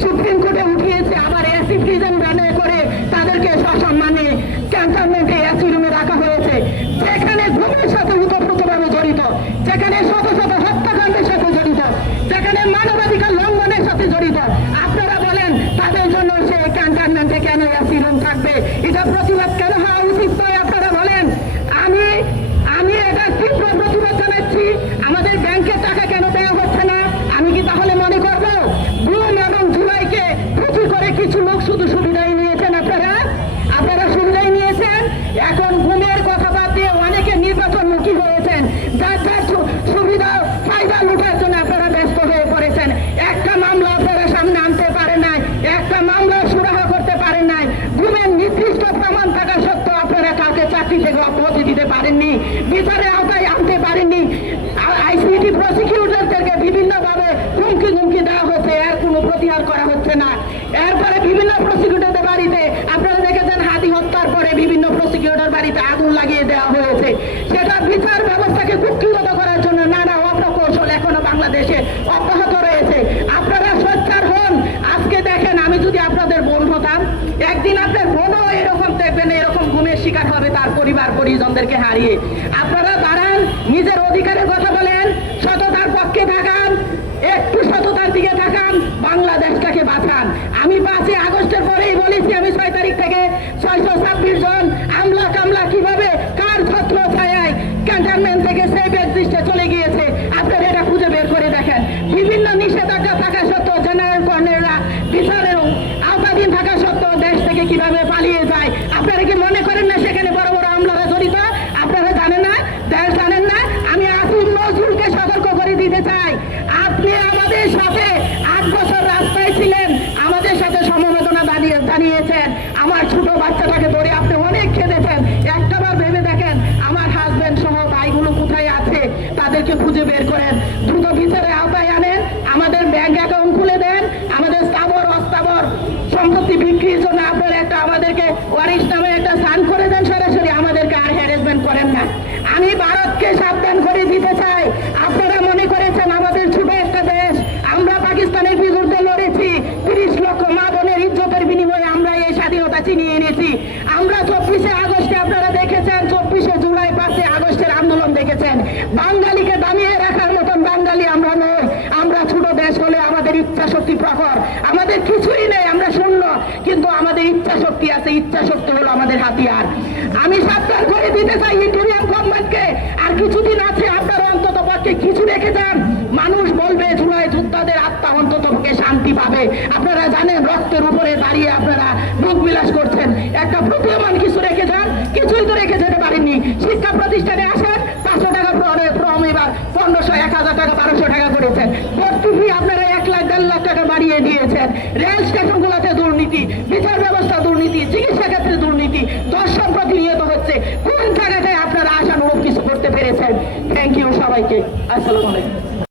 Supreme কোর্টে ICT প্রসিকিউটরদেরকে বিভিন্নভাবে হুমকি হুমকি দেওয়া হচ্ছে, এর কোনো প্রতিহার করা হচ্ছে না। এরপরে বিভিন্ন হারিয়ে আপনারা দাঁড়ান নিজের অধিকারের কথা বলেন সততার আমাদেরকে ওয়ারিশ নামে একটা সান করে দেন সরাসরি। আমাদেরকে আর হ্যারাসমেন্ট করেন না। আমি ভারতকে সাবধান করে দিতে চাই। আপনারা মনে করেছেন আমাদের ছোট একটা দেশ। আমরা পাকিস্তানের বিরুদ্ধে লড়েছি। তিরিশ লক্ষ মা বোনের ইজ্জতের বিনিময়ে আমরা এই স্বাধীনতা চিনিয়ে এনেছি। আমরা চব্বিশে আগস্টে আপনারা দেখেছেন, চব্বিশে জুলাই পাঁচে আগস্টের আন্দোলন দেখেছেন। বাঙালিকে দামিয়ে রাখার মতন বাঙালি আমরা নই আমরা ছোট দেশ হলে আমাদের ইচ্ছা শক্তি প্রখর আমাদের কিছুই নেই, আমরা শূন্য। কিন্তু আমাদের ইচ্ছা শক্তি আছে ইচ্ছা শক্তি হলো আমাদের হাতিয়ার। আমি সাবধান করে দিতে চাই ইন্টেরিয়াম গভর্নমেন্টকে। আর কিছুদিন আছে, আপনারা অন্তত পক্ষে কিছু রেখে যান। মানুষ বলবে, জুলাই যোদ্ধাদের আত্মা অন্তত পক্ষে শান্তি পাবে। আপনারা জানেন, রক্তের উপরে দাঁড়িয়ে আপনারা বুক বিলাস করছেন। একটা প্রতীয়মান কিছু রেখে যান। কিছুই তো রেখে যেতে পারেননি। শিক্ষা প্রতিষ্ঠানে বাড়িয়ে দিয়েছেন। রেল স্টেশনগুলোতে দুর্নীতি, বিচার ব্যবস্থা দুর্নীতি, চিকিৎসা ক্ষেত্রে দুর্নীতি দর্শন প্রতিনিয়ত হচ্ছে। কোন জায়গাটায় আপনারা আশানুরূপ কিছু করতে পেরেছেন? থ্যাংক ইউ সবাইকে। আসসালামু আলাইকুম।